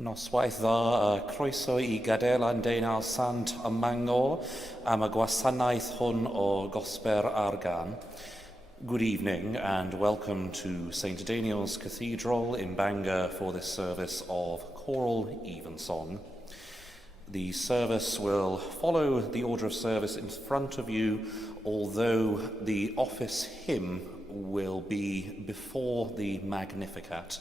Noswaith dda croeso I gadael a'n Deunaw Sant ym Mangor am y gwasanaeth hwn o Gosber Argan. Good evening and welcome to St. Daniel's Cathedral in Bangor for this service of choral evensong. The service will follow the order of service in front of you, although the office hymn will be before the Magnificat.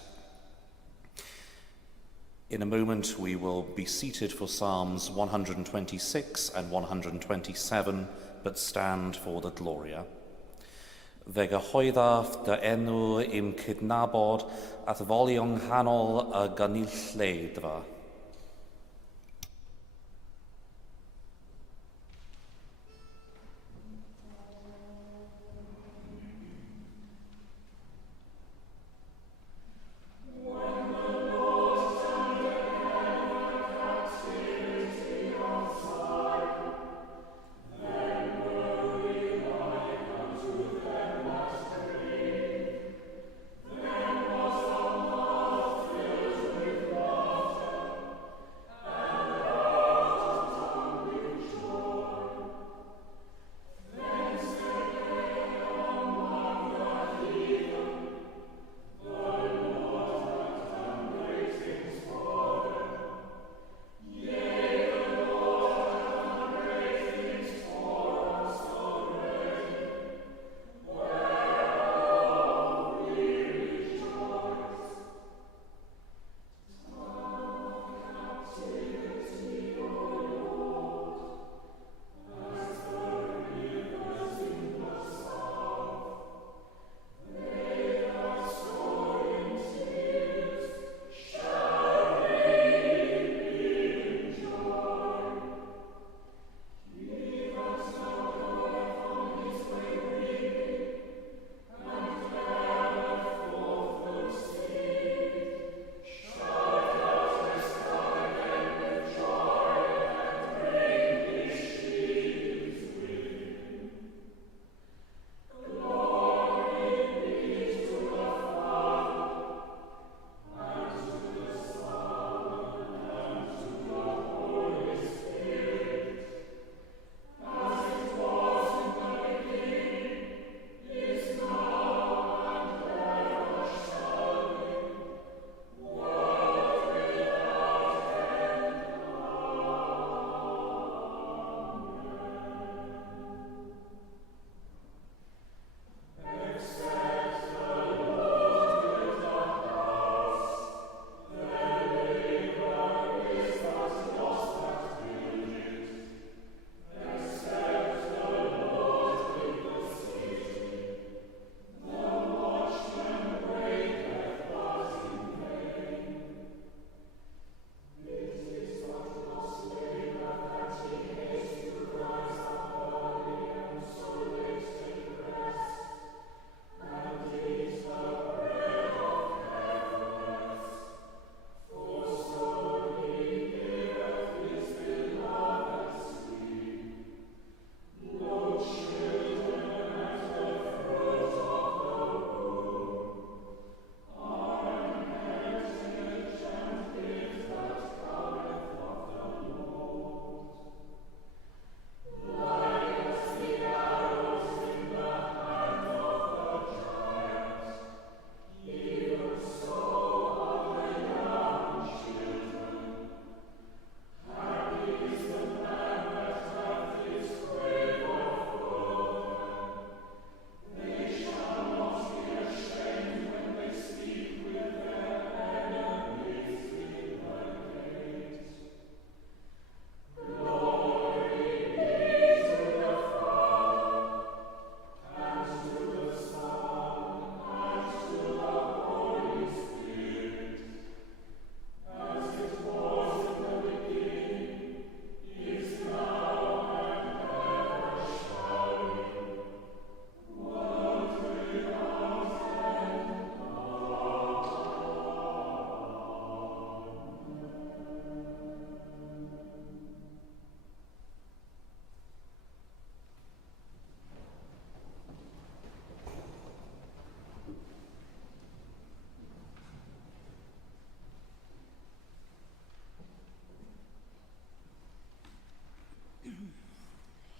In a moment, we will be seated for Psalms 126 and 127, but stand for the Gloria. Fe gyhoeddaf dy enw im cydnabod at folion nghanol y gynulleidfa.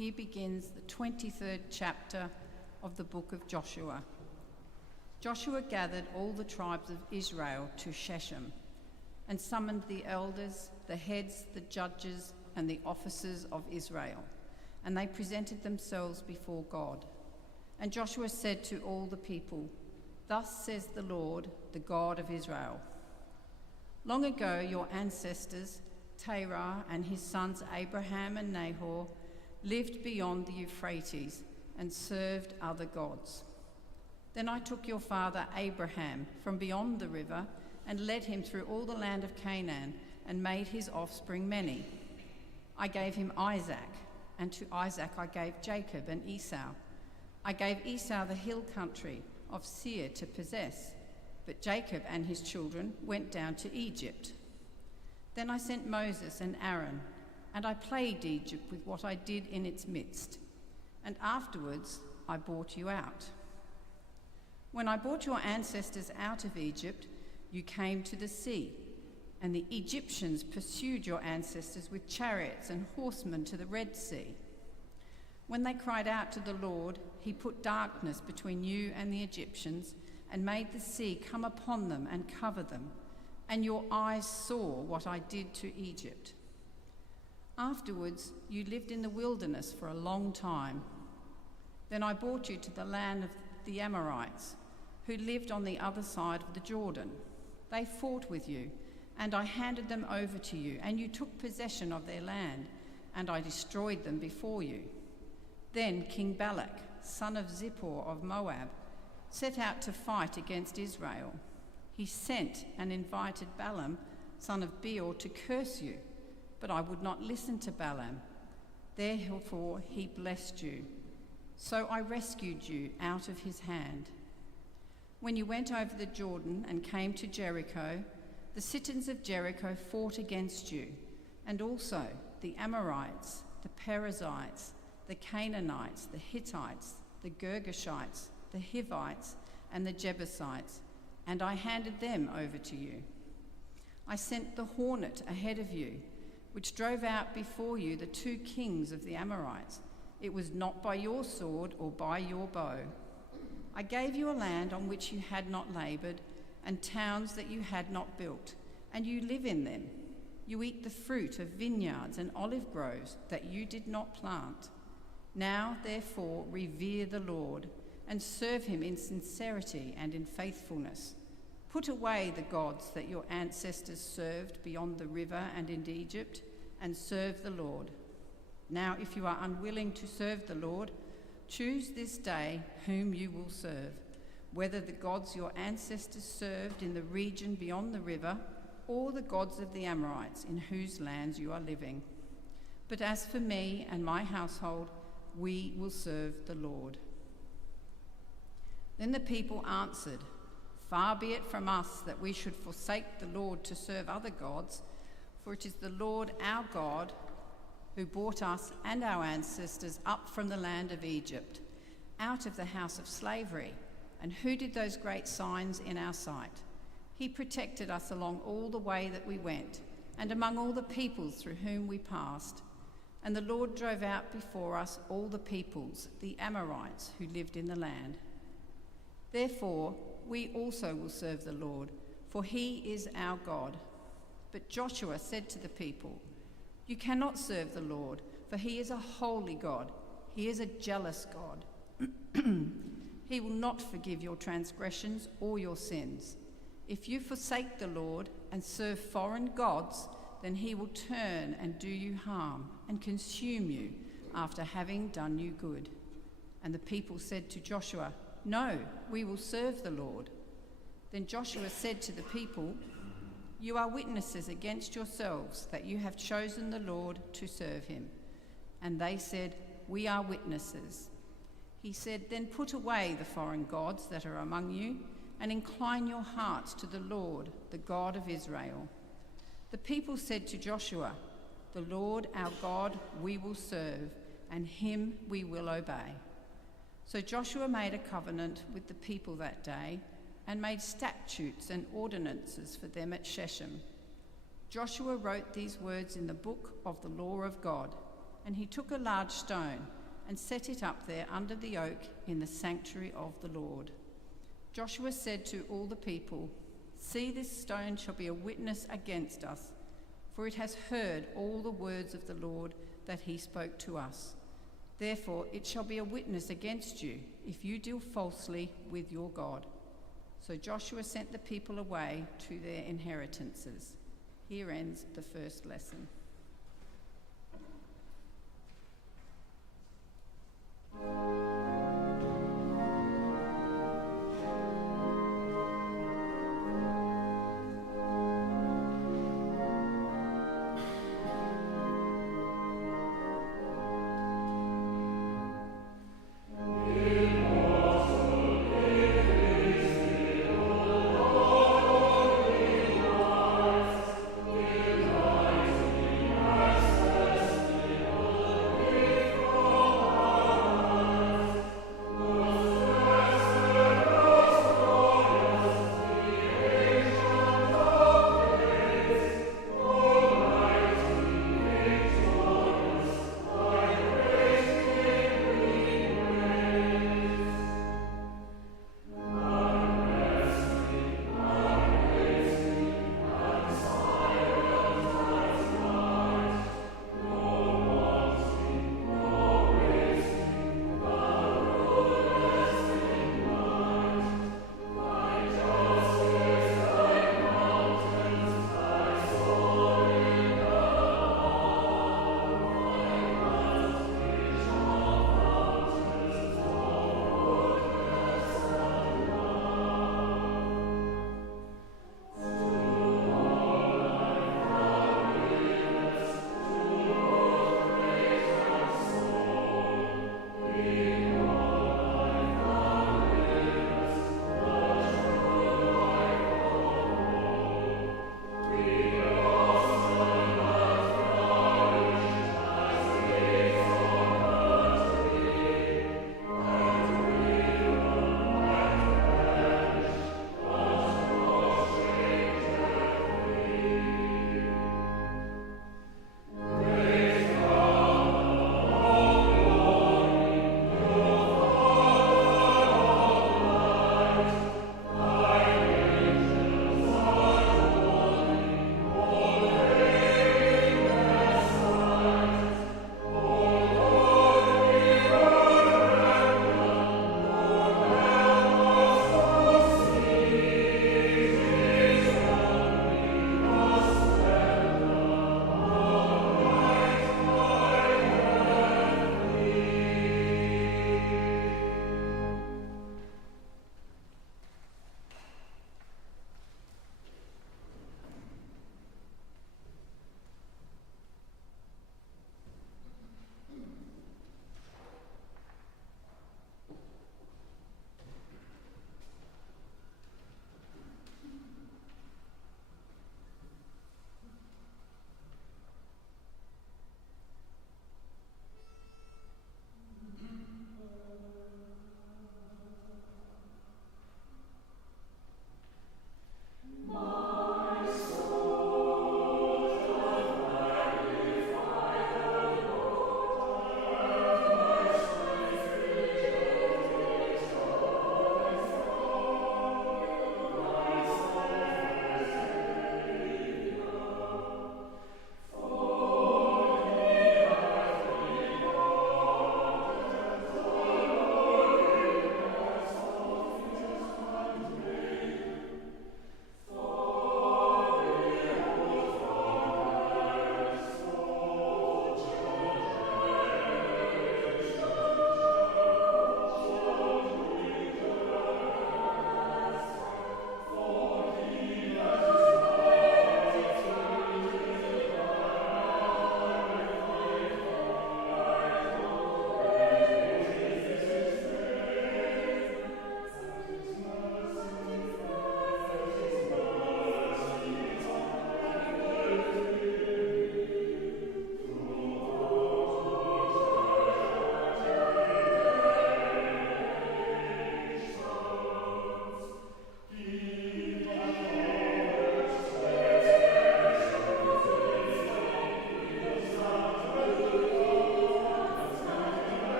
Here begins the 23rd chapter of the book of Joshua. Joshua gathered all the tribes of Israel to Shechem and summoned the elders, the heads, the judges, and the officers of Israel, and they presented themselves before God. And Joshua said to all the people, "Thus says the Lord, the God of Israel. Long ago your ancestors, Terah and his sons Abraham and Nahor, lived beyond the Euphrates and served other gods. Then I took your father Abraham from beyond the river and led him through all the land of Canaan and made his offspring many. I gave him Isaac, and to Isaac I gave Jacob and Esau. I gave Esau the hill country of Seir to possess, but Jacob and his children went down to Egypt. Then I sent Moses and Aaron, and I plagued Egypt with what I did in its midst, and afterwards I brought you out. When I brought your ancestors out of Egypt, you came to the sea, and the Egyptians pursued your ancestors with chariots and horsemen to the Red Sea. When they cried out to the Lord, he put darkness between you and the Egyptians and made the sea come upon them and cover them, and your eyes saw what I did to Egypt. Afterwards, you lived in the wilderness for a long time. Then I brought you to the land of the Amorites, who lived on the other side of the Jordan. They fought with you, and I handed them over to you, and you took possession of their land, and I destroyed them before you. Then King Balak, son of Zippor of Moab, set out to fight against Israel. He sent and invited Balaam, son of Beor, to curse you, but I would not listen to Balaam. Therefore he blessed you. So I rescued you out of his hand. When you went over the Jordan and came to Jericho, the citizens of Jericho fought against you, and also the Amorites, the Perizzites, the Canaanites, the Hittites, the Girgashites, the Hivites, and the Jebusites, and I handed them over to you. I sent the hornet ahead of you, which drove out before you the 2 kings of the Amorites. It was not by your sword or by your bow. I gave you a land on which you had not labored, and towns that you had not built, and you live in them. You eat the fruit of vineyards and olive groves that you did not plant. Now, therefore, revere the Lord, and serve him in sincerity and in faithfulness. Put away the gods that your ancestors served beyond the river and in Egypt, and serve the Lord. Now, if you are unwilling to serve the Lord, choose this day whom you will serve, whether the gods your ancestors served in the region beyond the river, or the gods of the Amorites in whose lands you are living. But as for me and my household, we will serve the Lord." Then the people answered, "Far be it from us that we should forsake the Lord to serve other gods, for it is the Lord our God who brought us and our ancestors up from the land of Egypt, out of the house of slavery, and who did those great signs in our sight. He protected us along all the way that we went, and among all the peoples through whom we passed. And the Lord drove out before us all the peoples, the Amorites, who lived in the land. Therefore, we also will serve the Lord, for he is our God." But Joshua said to the people, "You cannot serve the Lord, for he is a holy God. He is a jealous God. He will not forgive your transgressions or your sins. If you forsake the Lord and serve foreign gods, then he will turn and do you harm and consume you after having done you good." And the people said to Joshua, "No, we will serve the Lord." Then Joshua said to the people, "You are witnesses against yourselves that you have chosen the Lord to serve him." And they said, "We are witnesses." He said, "Then put away the foreign gods that are among you, and incline your hearts to the Lord, the God of Israel." The people said to Joshua, "The Lord our God we will serve, and him we will obey." So Joshua made a covenant with the people that day, and made statutes and ordinances for them at Shechem. Joshua wrote these words in the book of the law of God, And he took a large stone and set it up there under the oak in the sanctuary of the Lord. Joshua said to all the people, "See, this stone shall be a witness against us, for it has heard all the words of the Lord that he spoke to us. Therefore it shall be a witness against you if you deal falsely with your God." So Joshua sent the people away to their inheritances. Here ends the first lesson.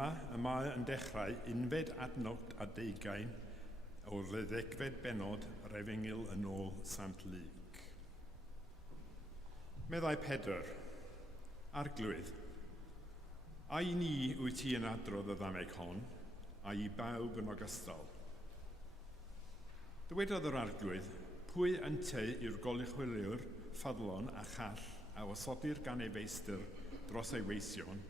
Yma yn dechrau unfed adnodd a 20 o'r 12fed benod yr Efengyl yn ôl Sant Luc. Meddai Pedr, arglwydd, a i ni wyt ti yn adrodd y ddameg hon, a i bawb yn ogystal. Dywedodd yr arglwydd, pwy yn te yw'r golychwyliwr ffyddlon a chall a wasodir gan ei feistr dros ei weision,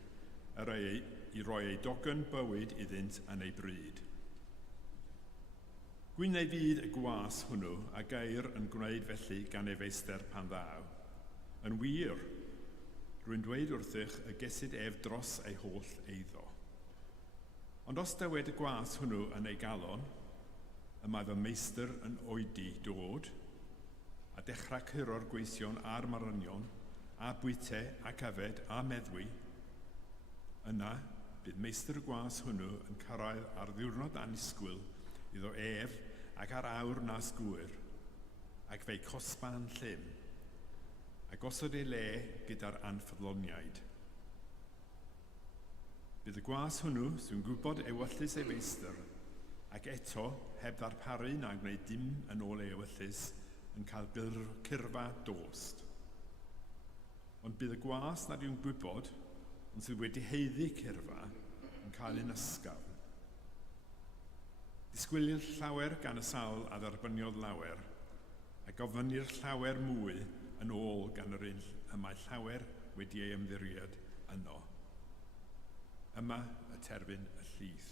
i roi ei dogen bywyd iddynt yn ei bryd. Gwyn ei fydd y gwas hwnnw a gair yn gwneud felly gan ei feistr pan ddaw. Yn wir, rwy'n dweud wrthych y gesid ef dros ei holl eiddo. Ond os dywed y gwas hwnnw yn ei galon, y mae fy meistr yn oedi dod, a dechrau curo'r gweision a'r marynion, a bwyte, a cafed, a meddwi, yna bydd meistr y gwas hwnnw yn cyrraedd ar ddiwrnod annisgwyl iddo ef ac ar awr nas gwyr, ac fe'i cosban llym, a gosod ei le gyda'r anffyddloniaid. Bydd y gwas hwnnw sy'n gwybod ewyllus ei feistr, ac eto, heb ddarparu na gwneud dim yn ôl ei ewyllus, yn cael cyrfa dost. Ond bydd y gwas nad yw'n gwybod, ond sydd wedi heiddi cyrfa, yn cael un ysgafn. Disgwylir llawer gan y sawl a dderbyniodd lawer, a gofynnir llawer mwy yn ôl gan yr un y mae llawer wedi ei ymddiried yno. Yma y terfyn y llys.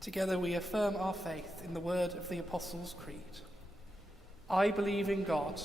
Together we affirm our faith in the word of the Apostles' Creed. I believe in God,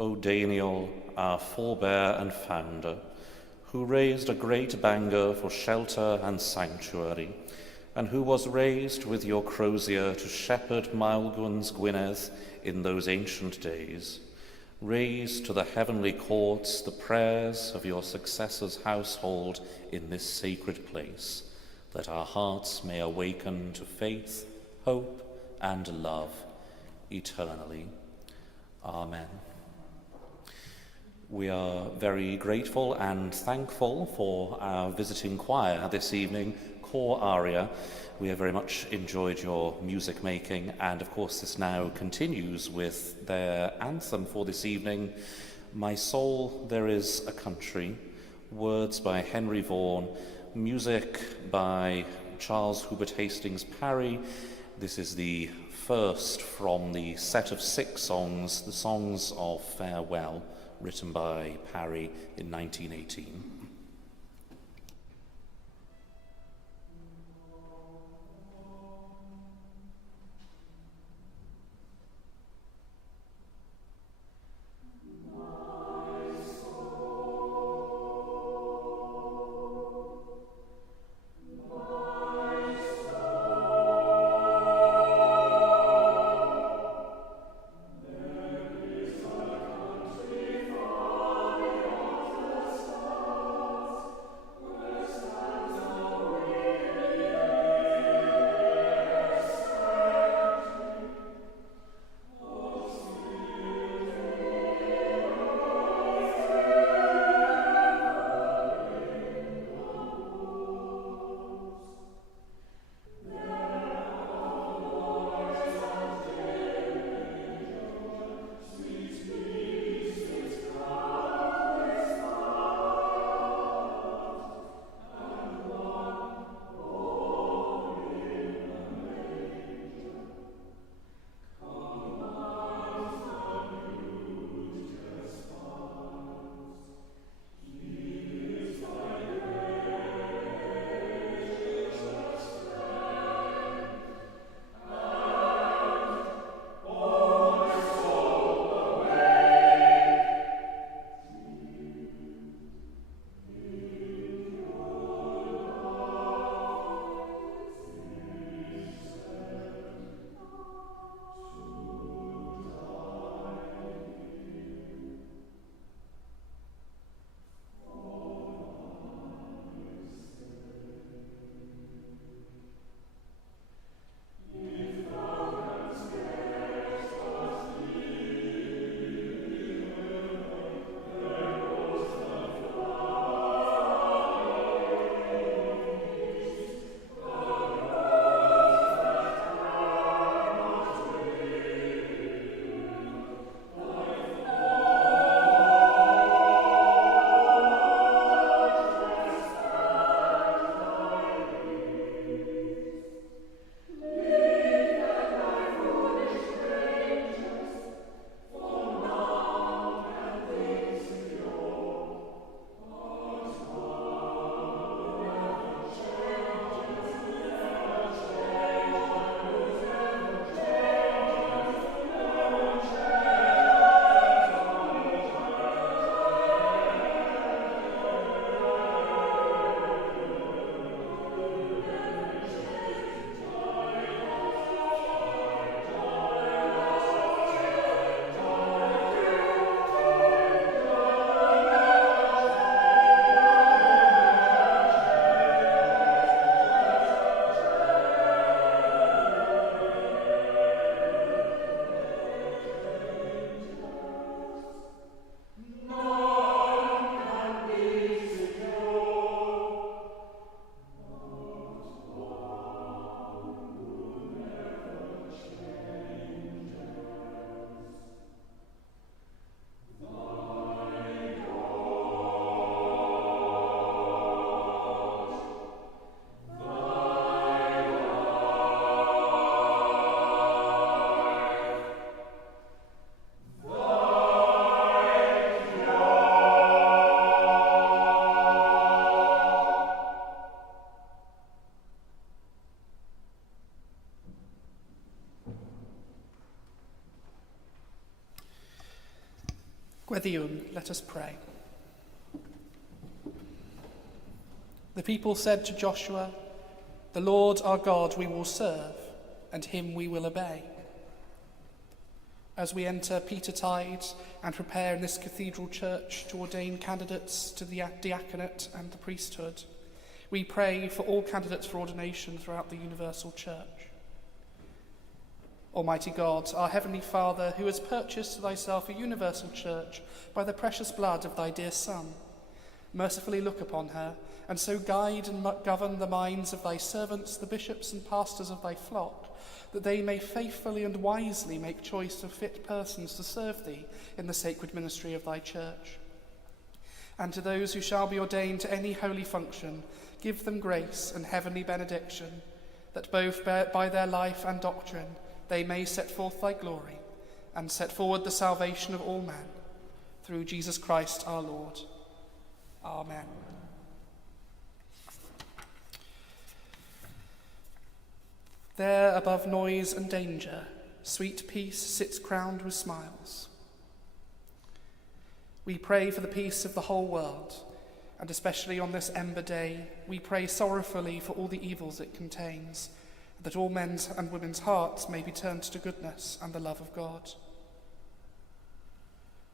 O Daniel, our forebear and founder, who raised a great Bangor for shelter and sanctuary, and who was raised with your crozier to shepherd Maelgwn's Gwynedd in those ancient days, raise to the heavenly courts the prayers of your successor's household in this sacred place, that our hearts may awaken to faith, hope, and love eternally. Amen. We are very grateful and thankful for our visiting choir this evening, Cor Aria. We have very much enjoyed your music making, and of course this now continues with their anthem for this evening, My Soul, There Is a Country, words by Henry Vaughan, music by Charles Hubert Hastings Parry. This is the first from the set of 6 songs, the Songs of Farewell, written by Parry in 1918. There is a country far beyond the stars. Gweddiwn, let us pray. The people said to Joshua, "The Lord our God we will serve, and him we will obey." As we enter Petertide and prepare in this cathedral church to ordain candidates to the diaconate and the priesthood, we pray for all candidates for ordination throughout the universal church. Almighty God, our Heavenly Father, who has purchased to thyself a universal church by the precious blood of thy dear Son, mercifully look upon her, and so guide and govern the minds of thy servants, the bishops and pastors of thy flock, that they may faithfully and wisely make choice of fit persons to serve thee in the sacred ministry of thy church. And to those who shall be ordained to any holy function, give them grace and heavenly benediction, that both by their life and doctrine they may set forth thy glory, and set forward the salvation of all men, through Jesus Christ our Lord. Amen. There, above noise and danger, sweet peace sits crowned with smiles. We pray for the peace of the whole world, and especially on this Ember Day, we pray sorrowfully for all the evils it contains, that all men's and women's hearts may be turned to goodness and the love of God.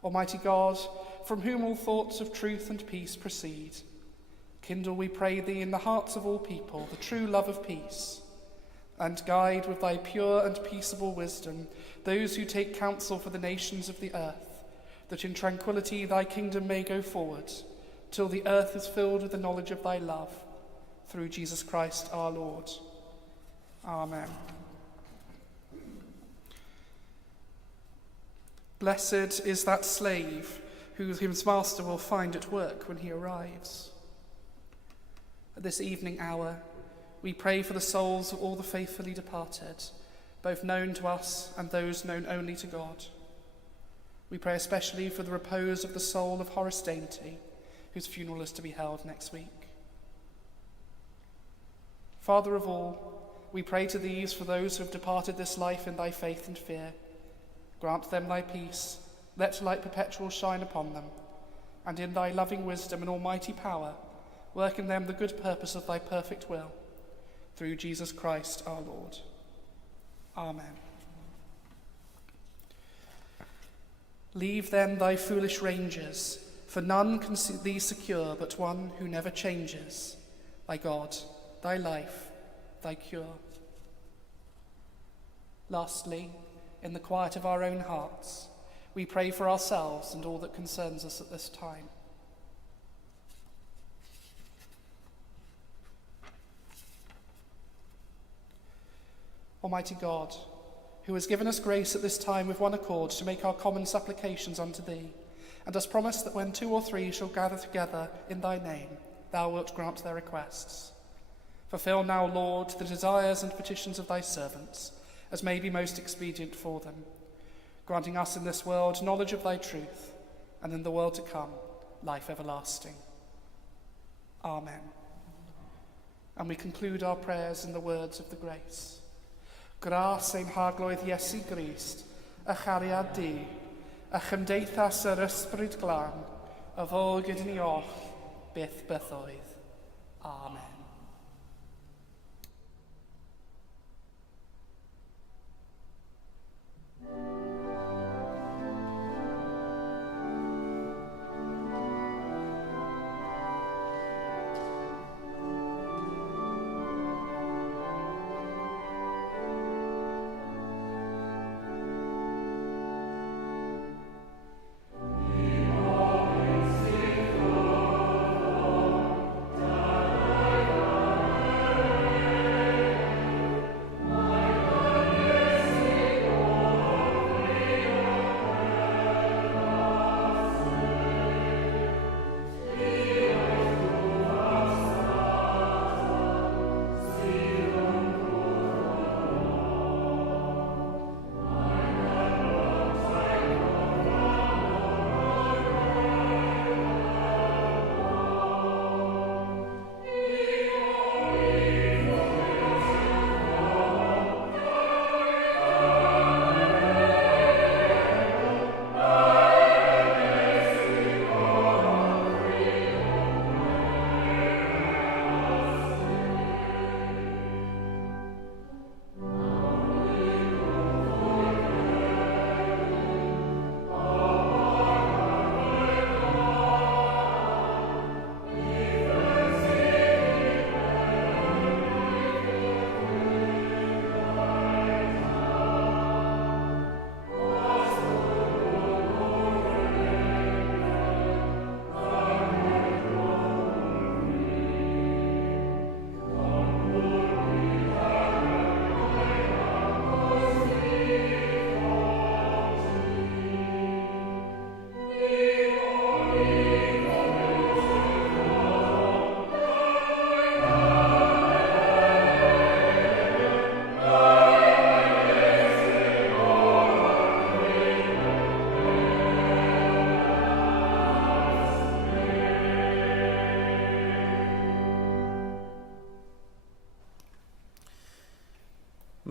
Almighty God, from whom all thoughts of truth and peace proceed, kindle, we pray thee, in the hearts of all people the true love of peace, and guide with thy pure and peaceable wisdom those who take counsel for the nations of the earth, that in tranquility thy kingdom may go forward, till the earth is filled with the knowledge of thy love, through Jesus Christ our Lord. Amen. Blessed is that slave who his master will find at work when he arrives. At this evening hour, we pray for the souls of all the faithfully departed, both known to us and those known only to God. We pray especially for the repose of the soul of Horace Dainty, whose funeral is to be held next week. Father of all, we pray to these for those who have departed this life in thy faith and fear. Grant them thy peace, let light perpetual shine upon them, and in thy loving wisdom and almighty power, work in them the good purpose of thy perfect will, through Jesus Christ our Lord. Amen. Leave then thy foolish ranges, for none can thee secure but one who never changes, thy God, thy life, thy cure. Lastly, in the quiet of our own hearts, we pray for ourselves and all that concerns us at this time. Almighty God, who has given us grace at this time with one accord to make our common supplications unto thee, and hast promised that when 2 or 3 shall gather together in thy name, thou wilt grant their requests. Fulfill now, Lord, the desires and petitions of thy servants, as may be most expedient for them, granting us in this world knowledge of thy truth, and in the world to come, life everlasting. Amen. And we conclude our prayers in the words of the grace. Gras ein harglwydd Iesu Grist, a chariad di, a chymdeithas yr ysbryd glân, a fo gyda ni och, byth bythoedd. Amen.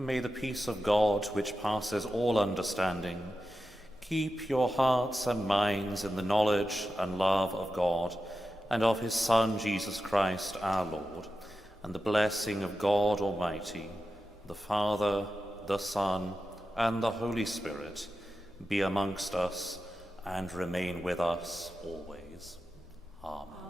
may the peace of God, which passes all understanding, keep your hearts and minds in the knowledge and love of God and of his Son, Jesus Christ, our Lord, and the blessing of God Almighty, the Father, the Son, and the Holy Spirit, be amongst us and remain with us always. Amen.